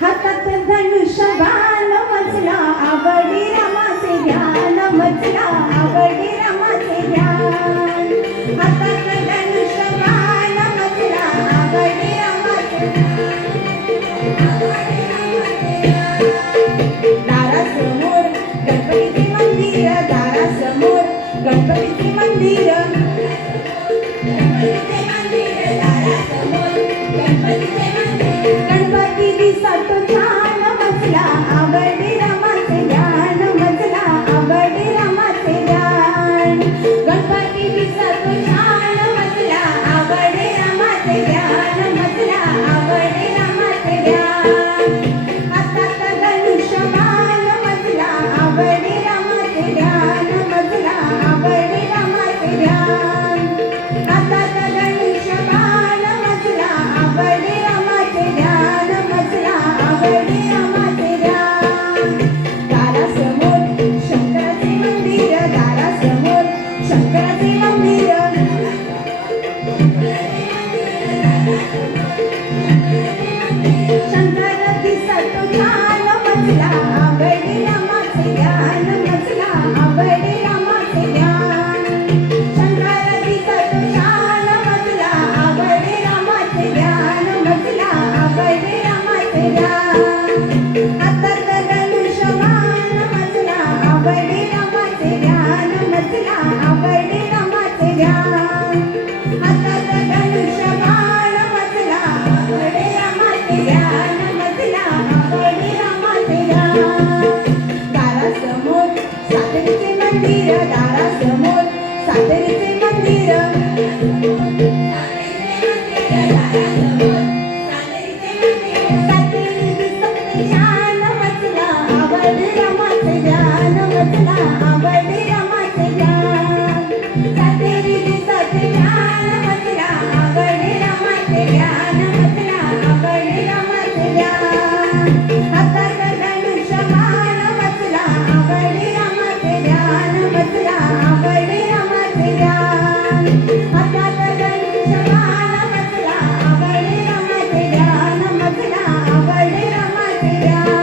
हातात धनुष्य बाण मजला आवडी रामाचे ध्यान मजला आवडी ध्यान हातात धनुष्य बाण मजला आवडी दारासमोर गणपतीचे मंदिर दारासमोर गणपतीचे मंदिर நட்டது y miran महाराज सातेरीचे मंदिर. Yeah.